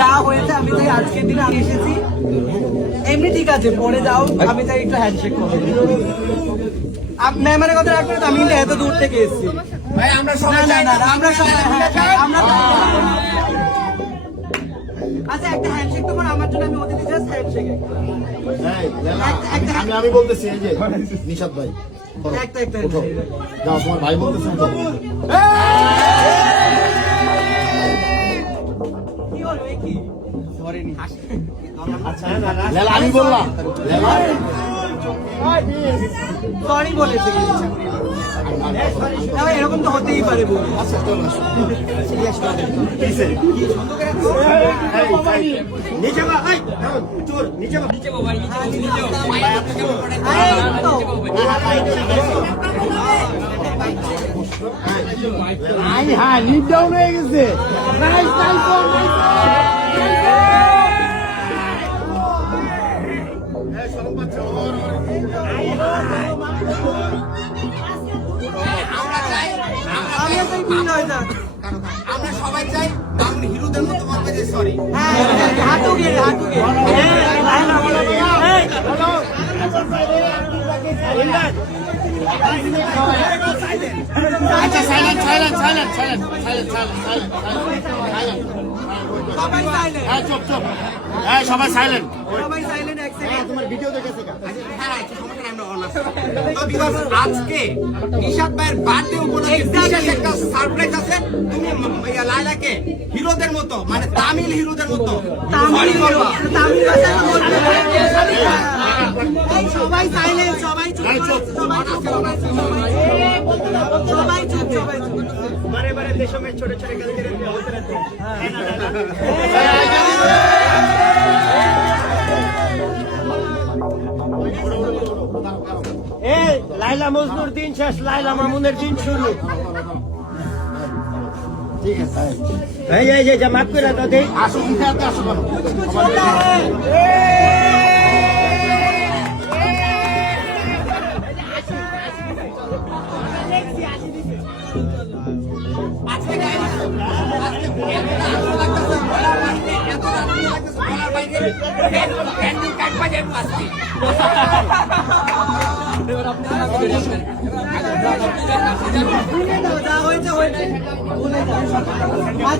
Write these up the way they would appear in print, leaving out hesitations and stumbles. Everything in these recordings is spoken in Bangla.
যা হয়েছে আমি তাই আজকের দিনে আমি এসেছি এমনি ঠিক আছে পরে যাও আমি তাই একটু হ্যান্ডশেক করবো ম্যামের কথা রাখবে তো আমি এত দূর থেকে এসেছি ভাই আমরা সবাই না না আমরা সবাই আমরা আচ্ছা একটা হ্যান্ডশেক তো আমার জন্য আমি অতিথি জাস্ট হ্যান্ডশেক আমি বলতেছি এই যে নিশাদ ভাই একটা একটা যাও তোমার ভাই বলতেছেন তো কি হলো কি সরি নি লেলা আমি বললাম সরি বলেছে এরকম তো হতেই পারে বলে হ্যাঁ লিড ডাউন হয়ে গেছে আমরা সবাই চাই মামুন হিরোদের মতো বলবে যে সরি। হাঁটু গেড়ে আচ্ছা silent silent silent silent silent silent সবাই সাইলেন্ট হ্যাঁ চুপ চুপ হ্যাঁ সবাই সাইলেন্ট সবাই সাইলেন্ট এক সেকেন্ড তোমার ভিডিও দেখেছে আজকে নিশাদ ভাইয়ের বার্থডে উপলক্ষে বিশেষ একটা সারপ্রাইজ আছে। তুমি লায়লাকে হিরোদের মতো মানে তামিল হিরোদের মতো সরি বলবা। তামিল ভাষায় বলতে সবাই সাইলেন্ট সবাই চুপ সবাই চুপ সবাই চুপ সবাই চুপ বারে বারে দেশে में छोटे छोटे गलती होते रहते हैं লাইলা মজনুর দিন শেষ লাইলা মামুনের দিন শুরু ঠিক আছে এই যে জামাত করে দাও দেই আসো ইন্টারতে আসো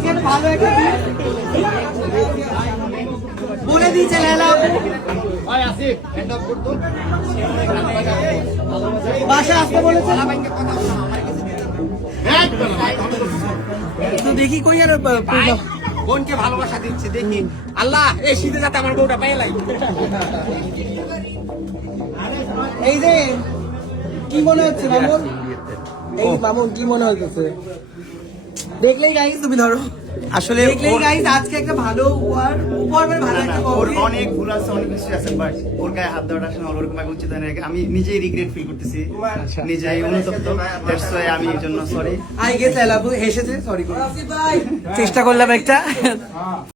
কেন বলে দিয়েছে লাইলা বাসা আসতে বলেছে তো দেখি কই আর বোনকে ভালোবাসা দিচ্ছে দেখি আল্লাহ এই শীতে যাতে আমার বউটা পেয়ে লাগে। এই যে কি মনে হচ্ছে মামুন এই মামুন কি মনে হচ্ছে দেখলেই গাইস তুমি ধরো আসলে দেখলেই গাইস আজকে একটা ভালো উপহার ভালো একটা ওর কবি অনেক ভুল আছে অনেক কিছু আছে বাট ওর গায়ে হাত দেওয়াটা আসলে ওরকম ভাবে উচিত হয় না। আমি নিজেই রিগ্রেট ফিল করতেছি নিজেই অনুতপ্ত দ্যাটস ওয়াই আমি এর জন্য সরি আই গেস লাইলা হেসেছে সরি চেষ্টা করলাম একটা